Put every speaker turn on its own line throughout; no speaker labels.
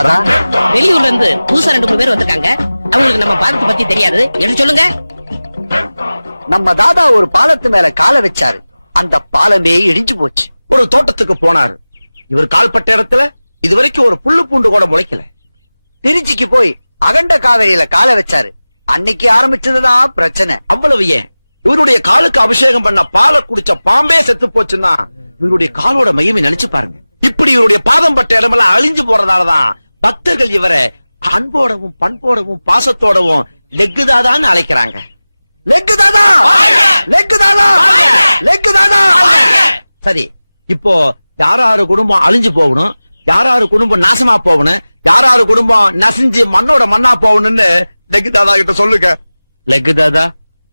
தாதா
வெளியூர்ல இருந்து புதுசா ரெண்டு மூணு பேர் வந்திருக்காங்க. அவங்களுக்கு நம்ம பாதத்தை பத்தி தெரியாது. எடுத்து சொல்லுங்க.
நம்ம தாதா ஒரு பாலத்து மேல காலை வச்சாரு. அந்த பாலமே இடிஞ்சு போச்சு.
ஒரு தோட்டத்துக்கு போனாரு. இவர் கால்பட்ட இடத்துல இதுவரைக்கும் ஒரு புல்லு பூண்டு கூட முளைக்கல.
திருச்சிக்கு போய் அகண்ட காவிரியில காலை வச்சாரு. அன்னைக்கு ஆரம்பிச்சதுதான் பிரச்சனை.
அவ்வளவு ஏன்? இவருடைய காலுக்கு அபிஷேகம் பண்ண பாலை குடிச்ச பாம்பே செத்து போச்சுன்னா இவருடைய காலோட மையமே நினைச்சு பாருங்க. இப்படி இவருடைய பாதம் பட்ட இடமெல்லாம் அழிஞ்சு போறதாலதான் பக்தர்கள் இவரை அன்போடவும் பண்போடவும் பாசத்தோடவும் லெக்குதாதான்னு அழைக்கிறாங்க.
லெக்கு தாதா லெக்கு தாதா லெக்கு தாதா
சரி இப்போ யாராரு குடும்பம் அழிஞ்சு போகணும் யாராரு குடும்பம் நாசமா போகணும் யாராரு குடும்பம் நசிஞ்சு மண்ணோட மண்ணா போகணும்னு லெக்குதாதா கிட்ட சொல்லுங்க.
லெக்கு தாதா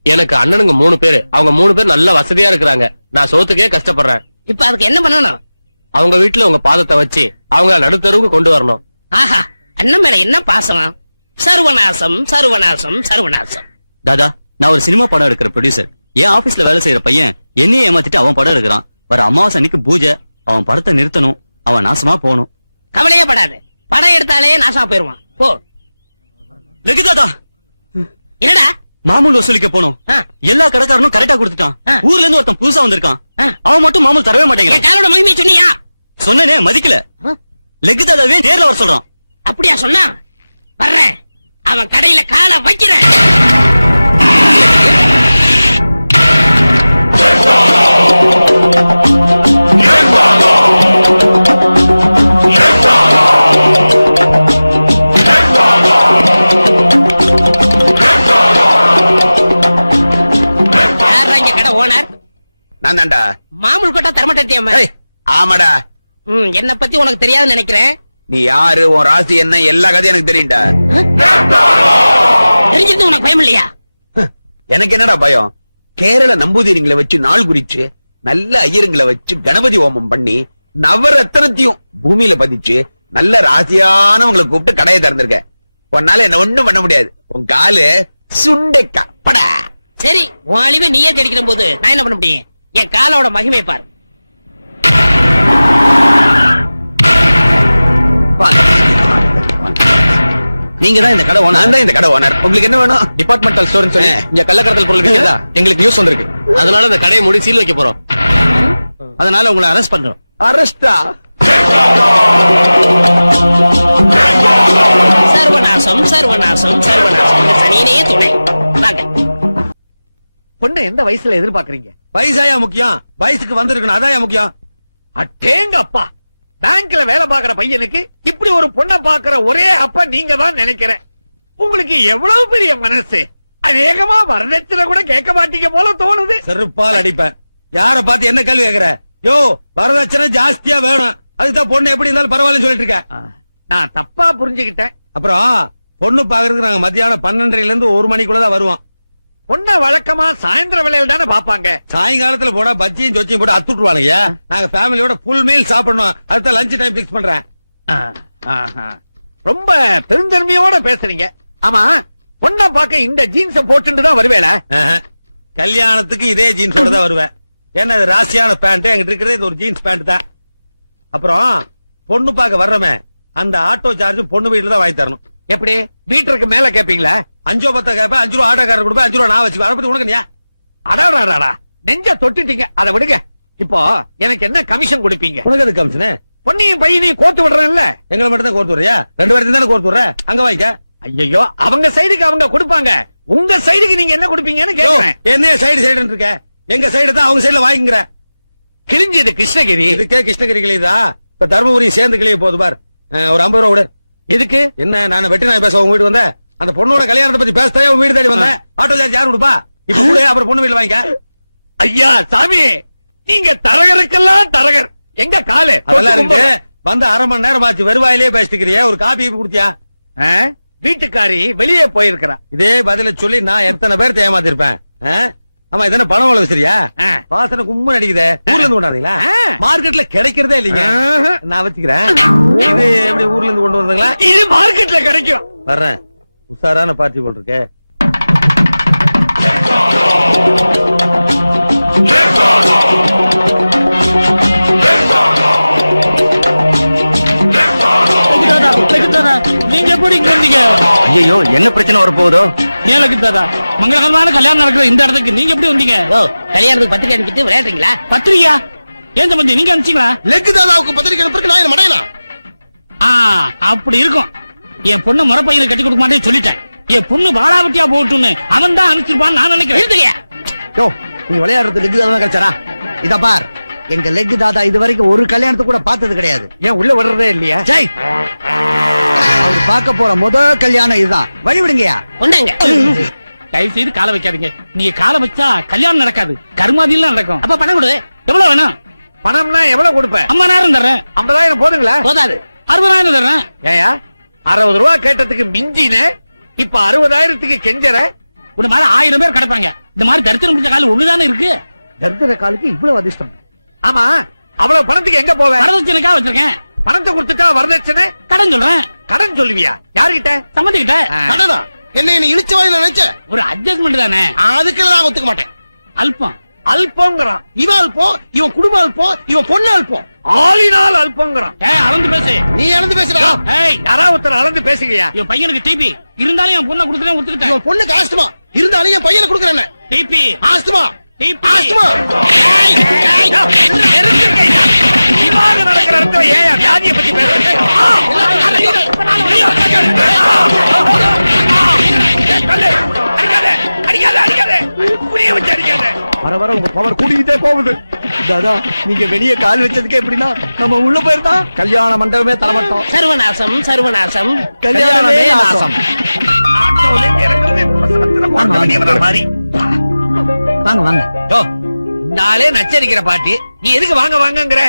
எனக்கு அண்ணனுங்க மூணு பேரு. அவங்க மூணு பேர் நல்ல வசதியா இருக்கிறாங்க. நான் சோத்துக்கே கஷ்டப்படுறேன்.
இப்ப அதுக்கு என்ன பண்ணணும்?
அவங்க வீட்டுல உங்க பாதத்தை வச்சு அவங்க நடுத்தருவுக்கு கொண்டு வரணும்.
ஆஹா அண்ணன் மேல என்ன பாசம்? சர்வநாசம் சர்வநாசம் சர்வநாசம்.
தாதா நான் ஒரு சினிமா படம் எடுக்கிற ப்ரொடியூசர் என் ஆபீஸ்ல வேலை செய்யற பையன் என்னையே ஏமாத்திட்டு அவன் படம் எடுக்கிறான். வர அமாவாசை அன்னைக்கு பூஜை. அவன் படத்தை நிறுத்தணும். அவன் நாசமா போகணும்.
கவலையே படாது. படம் எடுத்தாலே நாசமா போயிருவான். போ.
லெக்கு தாதா.
என்னடா?
மாமூல் வசூலிக்க போனோம். எல்லா கடைக்காரனும் கரெக்டா கொடுத்துட்டான். ஊர்ல இருந்து ஒருத்தன் புதுசா வந்திருக்கான். அவன் மட்டும் மாமூல் தரவே மாட்டேங்கிறான்.
காலோட மகிமையை சொன்னியா?
சொன்னனே மதிக்கல. லெக்கு தாதாவே நேர்ல வர சொல்றான்.
அப்படியா சொன்னா? வர்றேன் அவன் கடையில காலை வைக்கிறேன்.
நான் தான்டா
மாமூல் கொட்டா தரமாட்டேன்
ஆமாடா.
என்ன பத்தி உனக்கு தெரியாதுன்னு நினைக்கிறேன்.
நீ யாரு உன் ராசி என்ன எல்லா கதையும் எனக்கு தெரியும்டா.
தெரிஞ்சது உனக்கு பயம் இல்லையா?
எனக்கு என்னடா பயம்? கேரள நம்பூதிரிங்களை வச்சு நாள் குறிச்சு நல்ல ஐயருங்களை வச்சு கணபதி ஹோமம் பண்ணி நவரத்னத்தையும் பூமியில பதிச்சு நல்ல ராசியானவங்களை கூப்பிட்டு கடையை திறந்திருக்க உன்னால என்ன ஒண்ணும் பண்ண முடியாது. உன் காலு சுண்டைக்கா படா.
சரி உன் அழிவை நீயே தேடிக்கிற போது நான் என்ன பண்ண முடியும்? என் காலோட மகிமை பாரு.
நீங்க தான் இந்த கடை
நான் தான் இந்த கடை ஓனர் உங்களுக்கு என்ன வேணும்?
டிபார்ட்மெண்டல் ஸ்டோர்னு சொல்லி. இங்க கள்ளக்கடத்தல் பொருள் விக்கிறதா? எங்களுக்கு நியூஸ் வந்திருக்கு. அதனால இந்த கடையை மூடி சீல் வைக்க போறோம்.
அதனால உங்களை அரெஸ்ட் பண்றோம்.
அரஸ்டா
சர்வநாசம் சர்வநாசம் சர்வநாசம். சனியனே துணை. வாங்க.
பொண்ணு எந்த வயசுல எதிர்பார்க்கறீங்க?
வயசாயா முக்கியம். வயசுக்கு வந்திருக்கணும். அதான் முக்கியம்.
அட்டேங்க அப்பா பேங்க்ல வேலை பாக்குற பையனுக்கு இப்படி ஒரு பொண்ணை பாக்குற ஒரே அப்பா நீங்க தான் நினைக்கிறேன். உங்களுக்கு எவ்வளவு பெரிய மனசு? அநேகமா வரதட்சணை கூட கேட்க மாட்டீங்க போல தோணுது.
செருப்பால் அடிப்பேன். யார பார்த்து என்ன கேள்வி கேக்குற யோ வரதட்சணை ஜாஸ்தியா வேணும். அதுதான் பொண்ணு எப்படி இருந்தாலும் பரவாயில்லன்னு சொல்லிட்டு இருக்க.
நான் தப்பா புரிஞ்சுக்கிட்டேன்.
அப்புறம் பொண்ணு பாக்குறதுக்கு நாங்க மத்தியானம் பன்னெண்டரைல இருந்து ஒரு மணிக்குள்ளதான் வருவோம்.
பொண்ணை வழக்கமா சாயந்தர வேலையில தானே பாப்பாங்க
சாயங்காலத்துல போட பஜ்ஜியும் சொச்சியும் போட்டு அத்துட்டுருவானுங்க. நாங்க ஃபேமிலியோட ஃபுல் மீல் சாப்பிடணும். அதுதான் லஞ்ச் டைம் பிக்ஸ் பண்றேன்.
ரொம்ப பெருந்தன்மையோட பேசுறீங்க. ஆமா பொண்ணை பார்க்க இந்த ஜீன்ஸ போட்டுட்டு தான் வருவேல.
கல்யாணத்துக்கு இதே ஜீன்ஸோட தான் வருவேன். ஏன்னா இது ராசியான பேண்ட் எங்கிட்ட இருக்கிறது இது ஒரு ஜீன்ஸ் பேண்ட் தான். அப்புறம் பொண்ணு பார்க்க வர்றமே அந்த ஆட்டோ சார்ஜ் பொண்ணு வீட்டுல தான் வாங்கி தரணும்.
எப்படி? மீட்டருக்கு மேல கேப்பீங்களா?
அஞ்சோ பத்தா கேப்பேன் அஞ்சு ரூபா ஆட்டோக்காரர் கொடுப்பேன் அஞ்சு ரூபா நான் வச்சுக்குவேன். அதை பத்தி உனக்கு
அடாடாடா நெஞ்ச தொட்டுட்டீங்க. அதை விடுங்க. இப்போ எனக்கு என்ன கமிஷன் கொடுப்பீங்க?
உனக்கு அது கமிஷனு
பொண்ணையும் பையனையும் கோத்து விடுறேன்ல.
எங்களை மட்டும் தான் கோர்த்து வர்றியா ரெண்டு பேர்த்தையும் தானே கோர்த்து வர்ற அங்க வாங்கிக்க
ஐயோ அவங்க சைடுக்கு அவங்க கொடுப்பாங்க. உங்க சைடுக்கு நீங்க என்ன கொடுப்பீங்கன்னு கேக்குறேன்.
என்னைய சைடு சைடு இருக்க? எங்க சைடு தான் அவங்க சைடுல வாங்கிக்கிற.
கிழிஞ்சது கிருஷ்ணகிரி.
இதுக்கே கிருஷ்ணகிரி கிளியுதா இப்ப தர்மபுரி சேர்ந்து கிளிய போகுது பார். ஒரு ஐம்பது ரூபா விடு.
எதுக்கு?
என்ன நான் வெட்டி நாய் பேச உங்க வீட்டு வந்தேன்? அந்த பொண்ணோட கல்யாணத்தை பத்தி உங்க வீடு தேடி வந்தேன். ஆட்டோ சார்ஜ் யார் கொடுப்பா? இப்ப கூட அப்புறம் பொண்ணு வீட்டுல வாங்கிக்க?
ஐயா சாமி நீங்க தரகருக்கெல்லாம் தரகர். எங்க காலு?
அதெல்லாம் இருக்கு. வந்து அரை மணி நேரம் ஆச்சு. வெறுவாயிலே பேசிட்டுக்கிறிய ஒரு காபி குடுத்தியா?
வீட்டுக்காரி வெளியே போயிருக்கிறா.
இதே பதில சொல்லி நான் எத்தனை பேர் ஏமாத்திருப்பேன்? ஆமா இதென்ன பணம் வள வச்சிரியா
ஆ.
வாசனை கும்மு அடிக்குதே. ஊர்ல இருந்து கொண்டாந்தீங்களா?
ஆ.
மார்க்கெட்ல கிடைக்கிறதே இல்லைங்க. நான் வச்சுக்கிறேன். இது எப்படி ஊர்ல இருந்து கொண்டு வந்தீங்களா?
இது மார்க்கெட்ல கிடைக்கும்.
வர்றேன். உஷாரான பார்ட்டி போல் இருக்கே.
நீங்க எப்படி இங்க வந்தீங்க?
ஐயோ என்ன பிரச்சனை வரப்போகுதோ?
ஏலக்கு தாதா மங்களகரமான கல்யாணம் நடக்கிற இந்த இடத்துக்கு நீங்க எப்படி வந்தீங்க?
ஓ கல்யாணத்துக்கு பத்திரிக்கை அனுப்பிட்டு விளையாடுறீங்களா?
பத்திரிகையா ஏன் நீங்க அனுப்பிச்சீங்களா?
லெக்கு தாதாவுக்கு பத்திரிக்கை அனுப்புறதுக்கு நான்
ஆ அப்படி இருக்கும். என் பொண்ணு முறை பையனுக்கு கட்டி கொடுக்க மாட்டேன்னு சொல்லிட்டேன். என் பொண்ணு பாலாவட்டியா போட்டுன்னு அவன் தான் அனுப்பிச்சிருப்பான்னு நான் நினைக்கிறேன்.
எழுதுங்க
யோ நீ விளையாடுறது லெக் தாதா கிடைச்சாரா இத பார். எங்க லெக் தாதா இது வரைக்கும் ஒரு கல்யாணத்தை கூட பார்த்தது கிடையாது.
ஏன் உள்ள விடுறதே இல்லையா?
ஜெய். அவர் பார்க்க போற முத கல்யாணம் இதுதான். வழி விடுங்கயா
கொண்டாங்க.
தயவு செய்து காலை வைக்காதீங்க. நீங்க காலை வச்சா கல்யாணம் நடக்காது. கருமாதியெல்லாம் நடக்கும்.
அப்ப பணம் கொடு.
எவ்வளவு வேணும்?
பணம்னா எவ்வளவு கொடுப்ப?
ஐம்பதாயிரம் தர்றேன்.
ஐம்பதாயிரம் போதுங்களா?
போதாது.
அறுபதாயிரம் தர்றேன்.
ஏயா அறுபது ரூபா கேட்டதுக்கு மிஞ்சின இப்ப அறுபதாயிரத்துக்கு கெஞ்சற
இந்த மாதிரி ஆயிரம் பேர் கிடப்பாங்க. இந்த மாதிரி தரித்திரம் பிடிச்ச கால் ஒண்ணுதானே இருக்கு?
தர்தர காலுக்கு இவ்வளவு அதிர்ஷ்டம்.
ஆமா அவ்வளவு பணத்துக்கு எங்க போவ?
வரதட்சணைக்காக வச்சிருக்கேன்.
பணத்தை கொடுத்துட்டா வரதட்சணை?
கடன் சொல்றேன்.
கடன் சொல்லுவியா? யாருகிட்ட?
சம்மந்திக்கிட்ட.
கடனா? என்ன என்ன இழிச்ச வாய் நினைச்ச?
ஒரு அட்ஜஸ்ட்மெண்ட் தானே?
அதுக்கு நான் ஒத்துக்க மாட்டேன்.
அல்பம்.
அல்பங்கிறான்
இவன் அல்பம் இவன் குடும்பம் அல்பம் இவன் பொண்ணு அல்பம்
ஆளினால் அல்பங்கிறான்
ஏய் அளந்து பேசு
நீ இழந்து பேசுறா
ஏய்
யாராவது ஒருத்தர் அளந்து பேசுங்கயா
என் பையனுக்கு டிபி இருந்தாலும் என் பொண்ணை கொடுத்துட்டேன் ஒத்துக்கிட்டேன்
இவன் பொண்ணுக்கு ஆஸ்துமா இருந்தாலும் என் பையனை கொடுக்குறேன்
டிபி
ஆஸ்துமா
டிபி
ஆஸ்துமா
நெருங்குங்கய்யா. விவாதம் நடக்கிற இடத்துல ஏன் வியாதியை பத்தி. அடிக்காத, அடிக்காத, அடிக்காத. புரிய வச்சு அடிக்காத.
வர வர உங்க பவர் கூடிக்கிட்டே போகுது. தாதா நீங்க வெளியே கால் வச்சதுக்கு எப்படின்னா நம்ம உள்ள போயிருந்தா கல்யாண மண்டபமே தரமாட்டோம்.
சர்வநாசம் சர்வநாசம்.
கல்யாணமே நாசம். வாங்க வாங்க.
ஆளே நச்சரிக்கிற பாட்டி. நீ எதுக்கு வாங்க வாங்கங்கிற?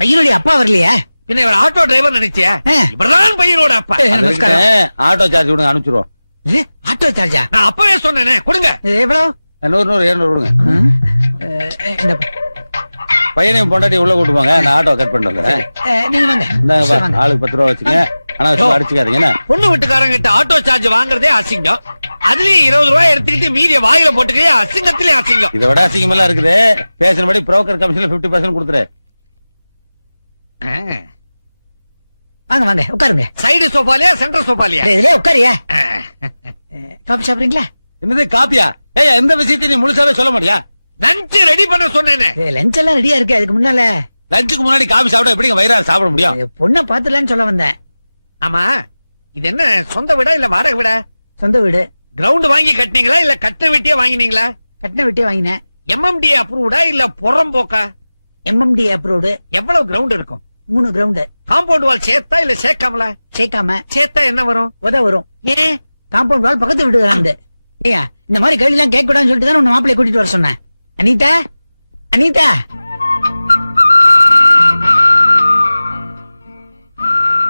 பையனுடைய அப்பா வரலையா?
பின்ன இவர் ஆட்டோ டிரைவர் நினைச்சியா. இவர்தான் பையனோட அப்பா.
ஆட்டோ சார்ஜ் கொடுங்க அனுப்பிச்சிருவோம்.
ஆட்டோ சார்ஜா
நான் அப்பவே சொன்னேனே கொடுங்க.
எவ்வளவு?
நூறு நூறு இருநூறு கொடுங்க.
இந்த
பையனையும் பொண்டாட்டி உள்ள கூட்டு போங்க. நான் ஆட்டோ கட் பண்ணிட்டு வந்துடுறேன்.
நீங்க வாங்க.
இந்தாங்க. ஆளுக்கு பத்து ரூபா வச்சுங்க ஆனா. அடிச்சுக்காதீங்க.
பொண்ணு வீட்டுக்காரங்க கிட்ட ஆட்டோ சார்ஜ் வாங்குறதே அசிங்கம். அதுலயும் இருபது ரூபாய் எடுத்துக்கிட்டு மீதிய வாயில போட்டுக்கே அசிங்கத்திலே அசிங்கம்.
இதை விட அசிங்கமெல்லாம் இருக்குது. பேசினபடி புரோக்கர் கமிஷன்ல 50% பர்சன்ட் கொடுத்துரு.
வாங்க வாங்க. உட்காருங்க.
சைடு சோஃபாலியா சென்டர் சோஃபாலியா
இதுல உட்காரியா? காபி சாப்பிடுறீங்களா?
என்னது காப்பியா? ஏய் எந்த விஷயத்தையும் நீ முழுசாவே சொல்ல மாட்டியா?
லஞ்ச் ரெடி பண்ண சொன்னேனே.
லஞ்ச் எல்லாம் ரெடியா இருக்கு அதுக்கு முன்னால.
லஞ்சுக்கு முன்னாடி காபி சாப்பிட்டா எப்படிங்க வயிறார சாப்பிட முடியும்?
பொண்ணை பாத்துலான்னு சொல்ல வந்தேன்.
ஆமா இது என்ன சொந்த வீடா இல்ல வாடகை வீடா?
சொந்த வீடு.
கிரவுண்ட் வாங்கி கட்டினீங்களா இல்ல கட்டின வீட்டியே வாங்கினீங்களா?
கட்டின வீட்டே வாங்கினேன்.
எம்எம்டி அப்ரூவ்டா இல்ல புறம்போக்கா
எம்எம்டி அப்ரூவ்டு
எவ்வளவு கிரவுண்ட் இருக்கும்?
மூணு கிரவுண்டு
காம்பவுண்ட் வால் சேர்த்தா இல்ல சேர்க்காமலா?
சேர்க்காம.
சேர்த்தா என்ன வரும்?
உத வரும்.
ஏன்?
காம்பவுண்ட் வால் பக்கத்து வீடு ஏயா இந்த மாதிரி கேள்வி எல்லாம் கேட்க கூடாதுன்னு சொல்லிட்டு தான் உன் மாப்பிள்ளை கூட்டிட்டு வர சொன்னேன். அனிதா அனிதா.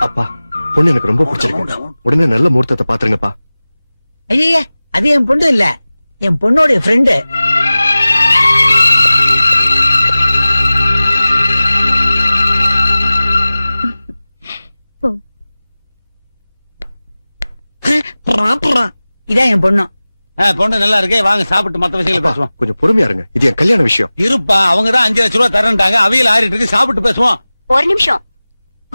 அப்பா பொண்ணு எனக்கு ரொம்ப பிடிச்சிருக்கு. உடனே நல்ல முகூர்த்தத்தை பாத்துருங்கப்பா.
ஐயா அது என் பொண்ணு இல்ல. என் பொண்ணோட ஃப்ரெண்டு இதான் என் பொண்ணு.
ஆ, பொண்ணு நல்லா இருக்கே வாங்க சாப்பிட்டு மத்த விஷயங்களை பேசுவோம்.
கொஞ்சம் பொறுமையா இருங்க. இது என் கல்யாண விஷயம்.
இருப்பா அவங்க தான் அஞ்சு லட்ச ரூபா தரேன்ட்டாங்க அவையில் ஆறிட்டு இருக்கு சாப்பிட்டு பேசுவோம்.
ஒரு நிமிஷம்.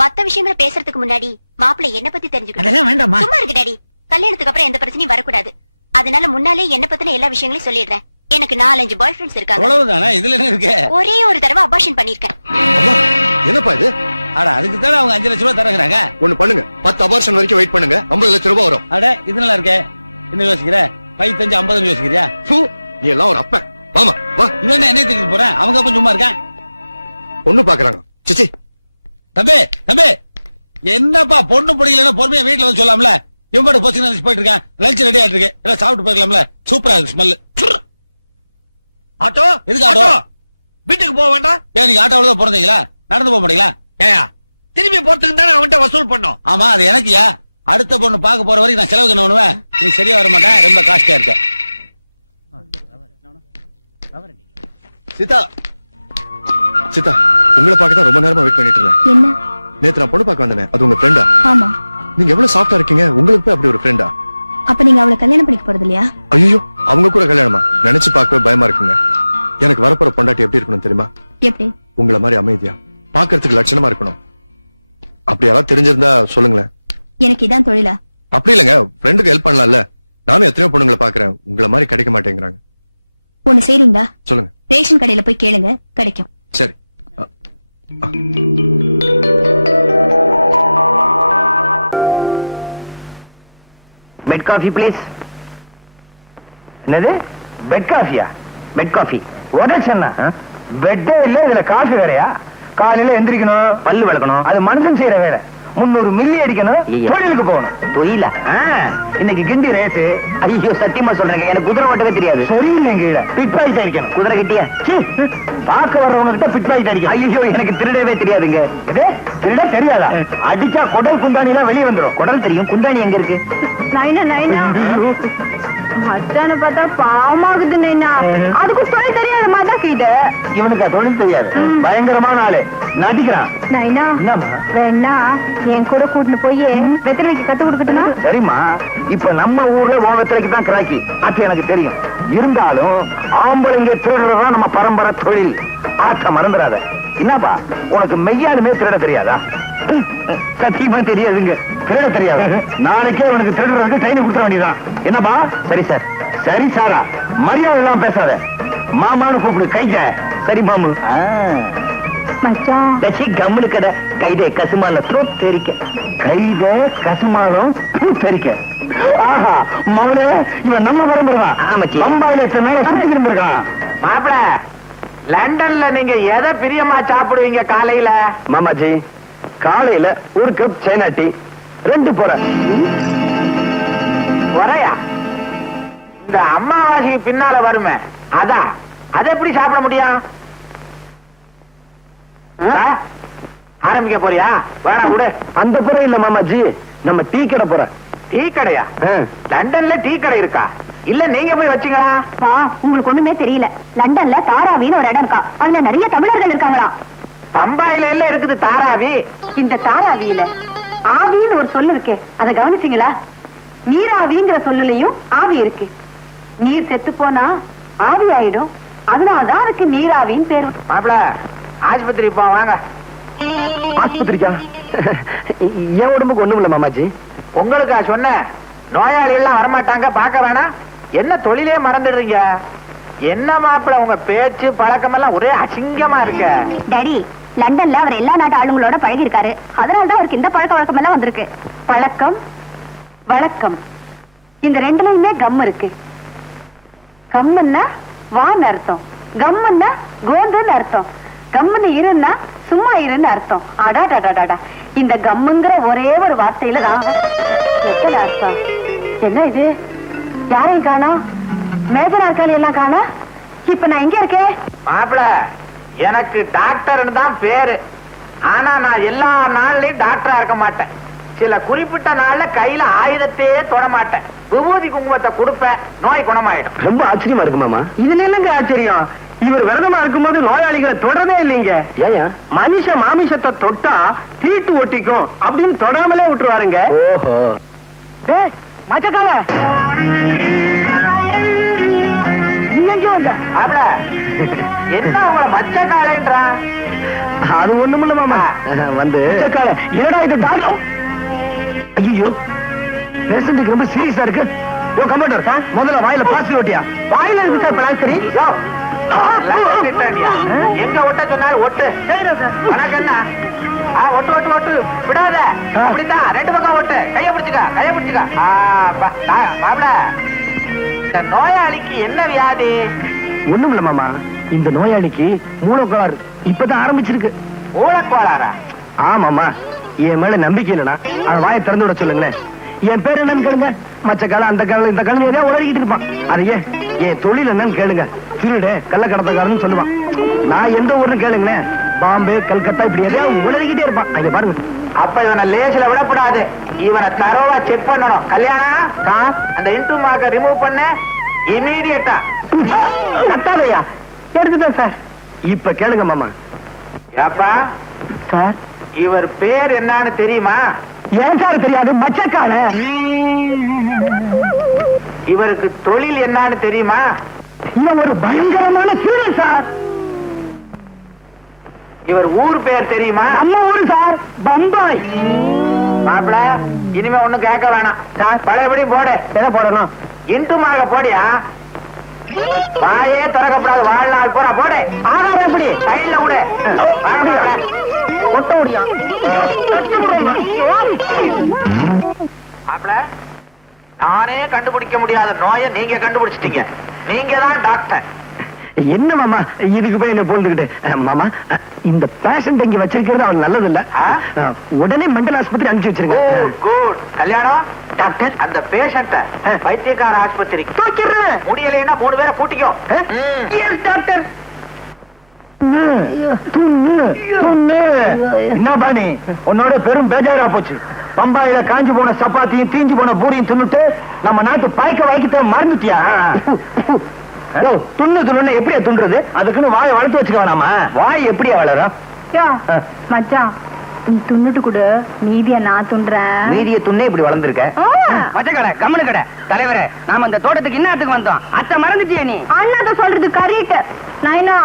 மத்த விஷயங்களை பேசுறதுக்கு முன்னாடி மாப்பிள்ளை என்ன பத்தி தெரிஞ்சுக்கணும்.
அதெல்லாம் வேண்டாமா
சும்மா இருக்கு டாடி. கல்யாணத்துக்கு அப்புறம் எந்த பிரச்சனையும் வரக்கூடாது. அதனால முன்னாலே என்ன பத்தின எல்லா விஷயங்களையும் சொல்லிடுறேன். எனக்கு நாலஞ்சு பாய் ஃப்ரெண்ட்ஸ் இருக்காங்க.
அவ்வளவுதானே இதுல என்ன இருக்கு?
ஒரே ஒரு தடவை அபார்ஷன் பண்ணிருக்கேன்
அம்மா என்னப்பா இது?
அட அதுக்கு தானே அவங்க அஞ்சு லட்ச ரூபா தரங்குறாங்க
ஒண்ணு பண்ணுங்க. பத்து அபார்ஷன் வரைக்கும் வெயிட் பண்ணுங்க. 50 லட்சம் ரூபாய் வரும்.
அட இது நல்லா இருக்கே. என்ன யோசிக்கிற? பைத்தஞ்சு ஐம்பதுன்னு யோசிக்கிறியா?
நீ எல்லாம் ஒரு அப்பன் வாமா வா.
இவன் என்ன தூக்கிட்டு போறேன் அவங்க அப்ப சும்மா இருக்கான்
பொண்ணு பாக்குறாங்க. சிச்சி.
தம்பி தம்பி. என்னப்பா பொண்ணு பிடிக்கலன்னா பொறுமையா வீட்டுல வந்து சொல்லாம்ல? இவன் பாட்டு போச்சு நினைச்சு போயிட்டு இருக்கேன் லஞ்ச் ரெடி ஆயிட்டு இருக்கு. எல்லாம் சாப்பிட்டு போயிருக்கலாம்ல சூப்பரா இருக்கு ஸ்மெல்
ஆட்டோ?
எதுக்கு ஆட்டோ?
வீட்டுக்கு போக வேண்டாம்.
ஏன் நீங்க ஆட்டோவில் தான் பிறந்தீங்களா நடந்து போக மாட்டீங்களா?
ஏயா திரும்பி போறதுக்கு தானே அவன்கிட்ட வசூல் பண்ணோம்.
ஆமா அது எனக்குயா அடுத்த பொண்ணு பார்க்க போற வரைக்கும் நான் செலவுக்கு என்ன பண்ணுவேன்? நீ சரியா வர மாட்டேன் ரொம்ப காஸ்ட்லியா இருக்க.
சீதா. சீதா உங்களை பார்க்க தான் ரொம்ப நேரமா வெயிட் பண்ணிட்டு இருந்தேன்.
என்ன?
நேத்து நான் பொண்ணு பார்க்க வந்தேனே அது உங்க ஃப்ரெண்டா
ஆமா.
நீங்க எவ்வளவு சாஃப்டா இருக்கீங்க? உங்களுக்கு போய் அப்படி ஒரு ஃப்ரெண்டா
அப்ப நீங்க அவளை கல்யாணம் பண்ணிக்க போறது இல்லையா?
ஐயோ அவங்க கூட கல்யாணமா? நினைச்சு பார்க்கவே பயமா இருக்குங்க. எனக்கு வரப்போற பொண்டாட்டி எப்படி இருக்கணும் தெரியுமா?
எப்படி?
உங்கள மாதிரி அமைதியா? பார்க்கிறதுக்கு லட்சணமா இருக்கணும். அப்படி யாராவது தெரிஞ்சிருந்தா சொல்லுங்களேன்.
எனக்கு இதான் தொழிலா?
அப்படி இல்லைங்க ஃப்ரெண்டுக்கு ஹெல்ப் பண்ணலாம்ல. நானும் எத்தனையோ பொண்ணுங்களை பாக்குறேன் உங்களை மாதிரி கிடைக்க மாட்டேங்கிறாங்க.
ஒண்ணு செய்றீங்களா?
சொல்லுங்க.
ரேஷன் கடையில போய் கேளுங்க கிடைக்கும்.
சரி.
பெட் காஃபி ப்ளீஸ் என்னது? பெட் காஃபியா பெட் காஃபி உடச்சண்ணா பெட்டே இல்ல இதுல காஃபி வேறையா? காலையில எந்திரிக்கணும். பல்லு விளக்கணும். அது மனுஷன் செய்யற வேலை. முன்னூறு மில்லி அடிக்கணும் தொழிலுக்கு போகணும். தொழில? இன்னைக்கு கிண்டி ரேட்டு ஐயோ சத்தியமா சொல்றேங்க. எனக்கு குதிரை ஓட்டவே தெரியாது. சரியில்லைங்க பிட் பாயிண்ட் அடிக்கணும். குதிரை கிட்டியா? பார்க்க வர்றவங்க கிட்ட பிட் பாயிண்ட் அடிக்கணும். ஐயோ எனக்கு திருடவே தெரியாதுங்க. இது திருட தெரியாதா? அடிச்சா குடல் குந்தாணி எல்லாம் வெளியே வந்துரும். குடல் தெரியும். குந்தாணி எங்க இருக்கு?
நைனா நைனா. மச்சான பார்த்தா பாவமாகுது நைனா. அதுக்கு தொழில் தெரியாத மாதிரி இது
இவனுக்கு தொழில் தெரியாது. பயங்கரமான ஆளு. நடிக்கிறான்.
நைனா வேணா என் கூட கூட்டிட்டு போய் வெத்தலைக்கு கத்து கொடுக்கட்டுமா?
சரிம்மா. இப்ப நம்ம ஊர்ல ஓகத்திலைக்கு தான் கிராக்கி. அது எனக்கு தெரியும். இருந்தாலும் ஆம்பளைங்க திருடுறதுதான் நம்ம பரம்பரை தொழில். ஆட்ட மறந்துடாத. என்னப்பா? உனக்கு மெய்யாலுமே திருட தெரியாதா? சத்தியமா தெரியாதுங்க. திருட தெரியாது. நாளைக்கே உனக்கு திருடுறதுக்கு ட்ரைனிங் கொடுத்துட வேண்டியதான் என்னப்பா? சரி சார். சரி சாரா. மரியாதை எல்லாம் பேசாத. மாமான்னு கூப்பிடு கைக சரி மாமு. கம்முனு கடை. கைதே கசுமால த்ரோட் தெரிக்க கைதே கசுமாலம் தெரிக்க ஆஹா மவனே இவன் நம்ம பரம்பரைதான் ஆமாச்சி. பம்பாயில இத்தனை நாளா சுத்தி இருந்திருக்கான்?
மாப்பிள லண்டன்ல நீங்க எதை பிரியமா சாப்பிடுவீங்க காலையில?
மாமாஜி காலையில ஒரு கப் சைனா டீ ரெண்டு போற.
வரையா இந்த அம்மாவாசி பின்னால வருமே. அதான் அதை எப்படி சாப்பிட முடியும்? ஆரம்பிக்க போறியா? வேணா விடு.
அந்த புற இல்ல மாமாஜி. நம்ம டீ கடை போற.
டீ கடையா? லண்டன்ல டீ கடை இருக்கா? இல்ல நீங்க போய் வச்சுங்களா?
உங்களுக்கு ஒண்ணுமே தெரியல. லண்டன்ல தாராவின்னு ஒரு இடம் இருக்கா. அதுல நிறைய தமிழர்கள் இருக்காங்களாம்
பம்பாயில எல்லாம் இருக்குது தாராவி.
இந்த தாராவியில ஆவின்னு ஒரு சொல்லு இருக்கு. அத கவனிச்சீங்களா? நீராவிங்கிற சொல்லுலயும் ஆவி இருக்கு. நீர் செத்து போனா ஆவி ஆயிடும். அதனாலதான் அதுக்கு நீராவின்னு பேரு.
மாப்பிள ஆஸ்பத்திரி போ வாங்க.
ஆஸ்பத்திரிக்கா? என் உடம்புக்கு ஒண்ணும் இல்ல மாமாஜி.
உங்களுக்கா சொன்னேன் நோயாளி எல்லாம் வரமாட்டாங்க பார்க்க வேணாம். என்ன தொழிலே மறந்துடுறீங்க? என்ன மாப்பிள உங்க பேச்சு பழக்கம் எல்லாம் ஒரே அசிங்கமா இருக்க.
டாடி லண்டன்ல அவர் எல்லா நாட்டு ஆளுங்களோட பழகி இருக்காரு அதனாலதான் அவருக்கு இந்த பழக்க வழக்கம் எல்லாம் வந்திருக்கு. பழக்கம் வழக்கம். இந்த ரெண்டுலயுமே கம் இருக்கு. கம்முன்னா வான்னு அர்த்தம். கம்முன்னா கோந்துன்னு அர்த்தம். கம்முன்னு இருன்னா சும்மா இருன்னு அர்த்தம். அடாடாடாடா இந்த கம்முங்கிற ஒரே ஒரு வார்த்தையில தான் எத்தனை அர்த்தம்? என்ன இது? யாரையும் காணோம்? மேஜ நாற்காலி எல்லாம் காணா இப்ப நான் எங்க இருக்கேன்?
மாப்பிள்ள எனக்கு டாக்டர்னு தான் பேரு. ஆனா நான் எல்லா நாள்லயும் டாக்டரா இருக்க மாட்டேன். சில குறிப்பிட்ட நாள்ல கையில ஆயுதத்தையே தொட மாட்டேன். விபூதி குங்குமத்தை கொடுப்பேன் நோய் குணமாயிடும்.
ரொம்ப ஆச்சரியமா இருக்கு மாமா. இதுல என்னங்க ஆச்சரியம்? இவர் விரதமா இருக்கும்போது நோயாளிகளை தொடரதே இல்லைங்க. ஏயா மனுஷ மாமிசத்தை தொட்டா தீட்டு ஒட்டிக்கும் அப்படின்னு தொடாமலே விட்டுருவாருங்க. ஓஹோ. மச்சக்கால
என்ன மச்ச காலைன்றான்
அது ஒண்ணுமில்ல மாமா. வந்து. என்னடா இது டாக்டர்? ஐயோ பேஷண்ட்டுக்கு ரொம்ப சீரியஸா இருக்கு. ஓ கம்ப்யூட்டர் முதல்ல வாயில பாசி ஓட்டியா? வாயில இருக்கு சார் பிளாஸ்டரி?
எங்க ஒட்ட சொன்னாலும் ஒட்டு. உனக்கு என்ன ஒட்டு ஒட்டு ஒட்டு. விடாத. அப்படித்தான் ரெண்டு பக்கம் ஒட்டு. கைய பிடிச்சுக்க கைய பிடிச்சுக்க. ஆ, பா- டா- மாப்பிள. இந்த நோயாளிக்கு என்ன வியாதி?
ஒண்ணும் இல்ல மாமா. இந்த நோயாளிக்கு மூலக்கோளாறு இப்பதான் ஆரம்பிச்சிருக்கு.
ஊழக்கோளாரா
ஆமாமா என் மேல நம்பிக்கை இல்லனா அவன் வாயை திறந்து விட சொல்லுங்களேன். என் பேர் என்னன்னு கேளுங்க. மச்ச காலம் அந்த காலம் இந்த காலம் ஏதோ உளறிக்கிட்டு இருப்பான். அதையே என் தொழில் என்னன்னு கேளுங்க. திருடு கள்ள கடத்தக்காரன்னு சொல்லுவான். நான் எந்த ஊர்னு கேளுங்களேன். பாம்பே கல்கத்தா இப்படி எதையாவது உளறிக்கிட்டே இருப்பான். அங்க பாருங்க.
அப்ப இவனை லேசில விடக்கூடாது. இவனை தரோவா செக் பண்ணணும். கல்யாணம் அந்த இன்டூ மார்க்க ரிமூவ் பண்ண. இமீடியட்டா
கத்தாதையா? எடுத்துட்டேன் சார். இப்ப கேளுங்க மாமா.
ஏப்பா?
சார்?
இவர் பேர் என்னன்னு தெரியுமா?
ஏன் சார் தெரியாது? மச்சக்கால
இவருக்கு தொழில் என்னன்னு தெரியுமா?
இவன் ஒரு பயங்கரமான திருடன் சார்.
இவர் ஊர் பேர் தெரியுமா?
நம்ம ஊரு சார் பம்பாய். மாப்பிள இனிமே ஒண்ணும் கேட்க வேணாம். பழையபடி போடு. எதை போடணும்? இன்ட்டுமாக போடியா? வாயே திறக்கப்படாது. வாழ்நாள் போறா போடு. ஆதாரம் எப்படி? கையில விடு கொட்ட முடியும் மாப்பிள. நானே கண்டுபிடிக்க முடியாத நோயை நீங்க கண்டுபிடிச்சிட்டீங்க. நீங்க தான் டாக்டர். என்ன மாமா இதுக்கு போய் என்ன போந்துக்கிட்டு மாமா இந்த பேஷண்ட் இங்க வச்சிருக்கிறது அவன் நல்லது இல்ல உடனே மெண்டல் ஆஸ்பத்திரி அனுப்பிச்சு வச்சிருங்க. குட் கல்யாணம்? டாக்டர்? அந்த பேஷண்ட வைத்தியக்கார ஆஸ்பத்திரிக்கு தூக்கிடுறேன். முடியலைன்னா மூணு பேரை கூட்டிக்கோ டாக்டர்? என்ன பாணி? உன்னோட பெரும் பேஜாரா போச்சு. பம்பாயில காஞ்சு போன சப்பாத்தியும் தீஞ்சு போன பூரியும் தின்னுட்டு நம்ம நாட்டு பாய்க்க வாய்க்கத்த மறந்துட்டியா? துண்ணு துண்ணு எப்படியா துண்டுறது? அதுக்குன்னு வாயை வளர்த்து வச்சுக்க வேணாமா வாய் எப்படியா வளரும்?
மச்சான் நீ துண்ணுட்டு கொடு. மீதிய நான் துண்டுறேன்.
மீதிய துண்ணே இப்படி வளர்ந்துருக்க? மச்ச கடை கம்மனு கடை. தலைவரே நாம இந்த தோட்டத்துக்கு என்னத்துக்கு வந்தோம்? அத்தை மறந்துட்டியா நீ?
அண்ணாத்த சொல்றது கரெக்ட் நைனா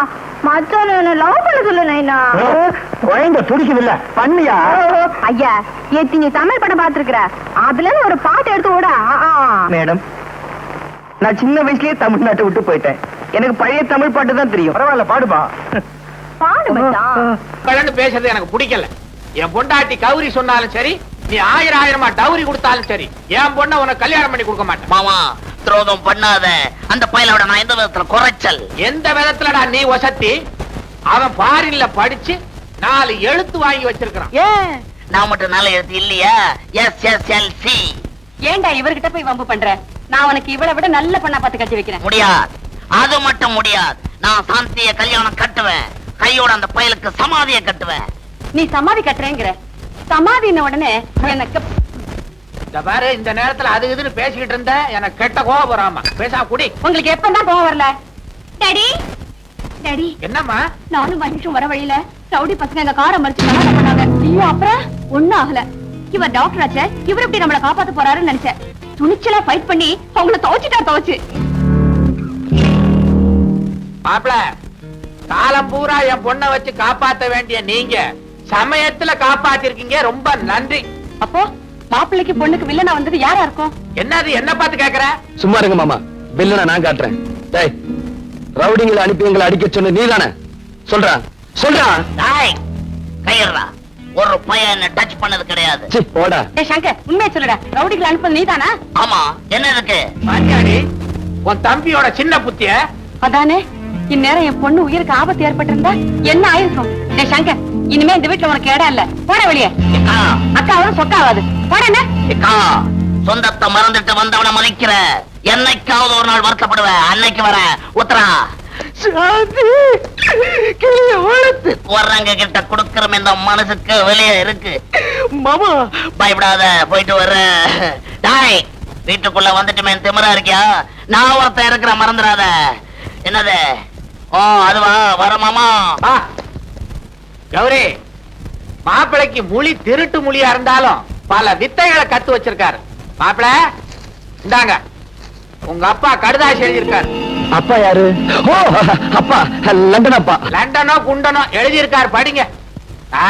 மச்சான் என்ன லவ் பண்ண சொல்லு நைனா.
குழந்தை துடிக்குது இல்ல பண்ணியா
ஐயா ஏத்தி நீ தமிழ் படம் பாத்துருக்கிற அதுல ஒரு பாட்டு எடுத்து விட
மேடம் நான் சின்ன வயசுலயே தமிழ்நாட்டை விட்டு போயிட்டேன். எனக்கு பழைய தமிழ் பாட்டு தான் தெரியும். பரவாயில்ல பாடுபா
பாடு மச்சான்.
பேசுறது எனக்கு பிடிக்கல. என் பொண்டாட்டி கௌரி சொன்னாலும் சரி நீ ஆயிரம் ஆயிரமா டவுரி கொடுத்தாலும் சரி என் பொண்ணை உனக்கு கல்யாணம் பண்ணி கொடுக்க மாட்டேன்.
மாமா துரோகம் பண்ணாத. அந்த பயலோட நான் எந்த விதத்துல குறைச்சல்?
எந்த விதத்துலடா நீ வசத்தி அவன் பாரின்ல படிச்சு நாலு எழுத்து வாங்கி வச்சிருக்கான்
ஏன்? நான் மட்டும் நல்ல எழுத்து இல்லையா? எஸ் எஸ் எல் சி
ஏன்டா இவர்கிட்ட போய் வம்பு பண்ற? நான் உனக்கு இவளை விட நல்ல பொண்ணா பார்த்து கட்டி வைக்கிறேன்.
முடியாது. அது மட்டும் முடியாது. நான் சாந்திய கல்யாணம் கட்டுவேன். கையோட அந்த பயலுக்கு சமாதியை கட்டுவேன்.
நீ சமாதி கட்டுறேங்கிற. சமாதின உடனே எனக்கு
இந்த பாரு இந்த நேரத்துல அது இதுன்னு பேசிக்கிட்டு இருந்த எனக்கு கெட்ட கோபம் வராமா. பேசாம குடி.
உங்களுக்கு எப்பதான் போக வரல? டாடி. டாடி.
என்னம்மா?
நானும் மனுஷன் வர வழியில ரவுடி பசங்க எங்க காரை மறிச்சு பண்ணாங்க. ஐயோ அப்புறம் ஒண்ணும் ஆகல. இவர் டாக்டர் ஆச்சே. இவர் எப்படி நம்மள காப்பாத்த போறாருன்னு நினைச்சேன். துணிச்சலா ஃபைட் பண்ணி அவங்கள துவைச்சிட்டா துவைச்சு
மாப்பிள காலம் பூரா என் பொண்ணை வச்சு காப்பாத்த வேண்டிய நீங்க சமயத்துல காப்பாத்திருக்கீங்க. ரொம்ப நன்றி.
அப்போ மாப்பிள்ளைக்கு பொண்ணுக்கு வில்லனா வந்தது யாரா இருக்கும்?
என்னது என்ன பார்த்து கேக்குற?
சும்மா இருங்க மாமா. பில்ல நான் காட்டுறேன். டேய் ரவுடிங்களை அனுப்பி எங்களை அடிக்க சொன்ன நீதானே? சொல்றா. சொல்றா.
டாய் கையறா ஒரு பையன் என்ன டச் பண்ணது கிடையாது.
போடா.
ஏ சங்கர் உண்மையை சொல்லுடா. ரவுடிகளை அனுப்புறது நீதானா?
ஆமா என்ன இருக்கு?
பாத்தியாடி உன் தம்பியோட சின்ன புத்திய
அதானே? இந்நேரம் என் பொண்ணு உயிருக்கு ஆபத்து ஏற்பட்டிருந்தா என்ன ஆயிருக்கும் டே சங்கர் இனிமே இந்த வீட்டுல உனக்கு இடம் இல்ல. போட வெளியே.
அக்கா,
அக்கா அவரும் சொக்காவாது. போடனே
சொந்தத்தை மறந்துட்டு வந்தவன மதிக்கிற. என்னைக்காவது ஒரு நாள் வருத்தப்படுவேன். அன்னைக்கு வர உத்தரா. வர்றவங்க கிட்ட கொடுக்கற இந்த மனசுக்கு வெளியே இருக்கு. மாமா. பயப்படாத போயிட்டு வர்ற டாய் வீட்டுக்குள்ள வந்துட்டுமே திமிரா இருக்கியா? நான் ஒருத்தன் இருக்கிற மறந்துடாத. என்னது? ஓ அதுவா? வர மாமா.
கௌரி மாப்பிளைக்கு மொழி திருட்டு மொழியா இருந்தாலும் பல வித்தைகளை கத்து வச்சிருக்காரு. மாப்பிள இந்தாங்க. உங்க அப்பா கடுதாசி எழுதியிருக்காரு.
அப்பா யாரு? ஓ அப்பா லண்டன் அப்பா
லண்டனோ குண்டனோ எழுதியிருக்காரு படிங்க. ஆ?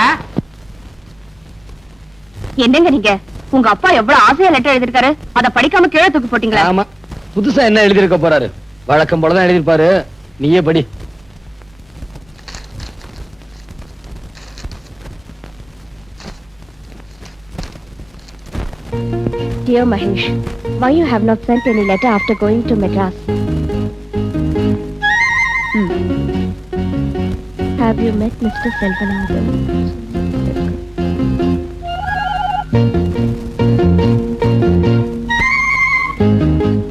என்னங்க நீங்க? உங்க அப்பா எவ்வளவு ஆசையா லெட்டர் எழுதிருக்காரு அத படிக்காம கீழே தூக்கி போட்டீங்களா.
ஆமா. புதுசா என்ன எழுதியிருக்க போறாரு? வழக்கம் போலதான் எழுதியிருப்பாரு. நீயே படி.
Dear Mahesh, why you have not sent any letter after going to Madras? Have you met Mr. Selvanathan?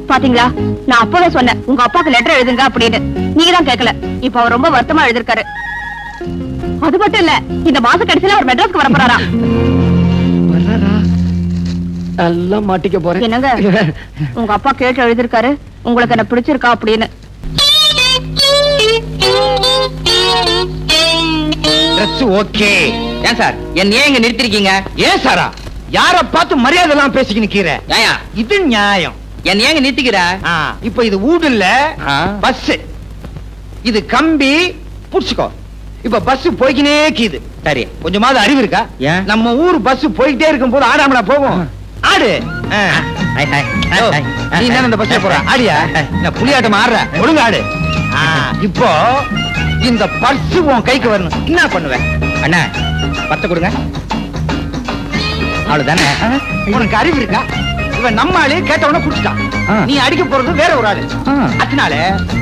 பாத்தீங்களா? நான் அப்பவே சொன்னேன் உங்க அப்பாக்கு லெட்டர் எழுதுங்க அப்படின்னு. நீங்க தான் கேட்கல இப்ப அவர் ரொம்ப வருத்தமா எழுதிருக்காரு. அது மட்டும் இல்ல இந்த மாச கடைசியில அவர் மெட்ராஸ்க்கு வர போறாரா?
எல்லாம் மாட்டிக்க போறேன்.
என்னங்க? உங்க அப்பா கேட்டு எழுதிருக்காரு உங்களுக்கு என்ன பிடிச்சிருக்கா அப்படின்னு?
ட்ரெஸ் ஓகே
ஏன் சார்? என்ன ஏன் இங்க நிறுத்திருக்கீங்க?
ஏன் சாரா? யார பார்த்து மரியாதை எல்லாம் நிக்கிற
ஏயா?
இது நியாயம்.
என்ன ஏங்க நிறுத்திக்கிற?
இப்ப இது ஊடு இல்ல பஸ் இது கம்பி புடிச்சுக்கோ.
இப்ப பஸ் போய்க்கினே கீது.
சரி.
கொஞ்சமாவது அறிவு இருக்கா? நம்ம ஊர் பஸ் போயிட்டே இருக்கும் போது ஆடாமலா போகும். ஆடு. நீ என்ன இந்த பஸ்ல போற? ஆடியா? நான் புலியாட்டம் ஆடுற? ஒழுங்கு ஆடு. இப்போ இந்த பர்ஸ் உன் கைக்கு வரணும். என்ன பண்ணுவேன்? அண்ணா பத்த கொடுங்க. அவ்வளவுதானே? உனக்கு அறிவு இருக்கா? இவன் நம்ம ஆளு கேட்ட உடனே குடிச்சிட்டான் நீ அடிக்க போறது வேற ஒரு ஆளு. அதனால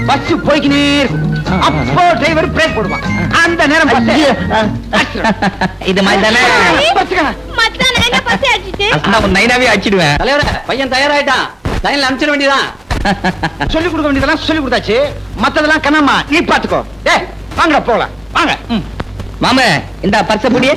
பஸ் போய்க்கினே இருக்கும். அப்போ டிரைவர் பிரேக் போடுவான். அந்த நேரம் இது மாதிரி தானே?
நைனாவே அடிச்சிடுவேன். தலைவர பையன் தயாராயிட்டான். லைன்ல அனுப்பிச்சிட வேண்டியதான்
சொல்லி கொடுக்க வேண்டியதெல்லாம் சொல்லி கொடுத்தாச்சு. மத்ததெல்லாம் கண்ணம்மா நீ பாத்துக்கோ ஏ வாங்கடா போகலாம். வாங்க. ம்.
மாம இந்த பர்ச புடியே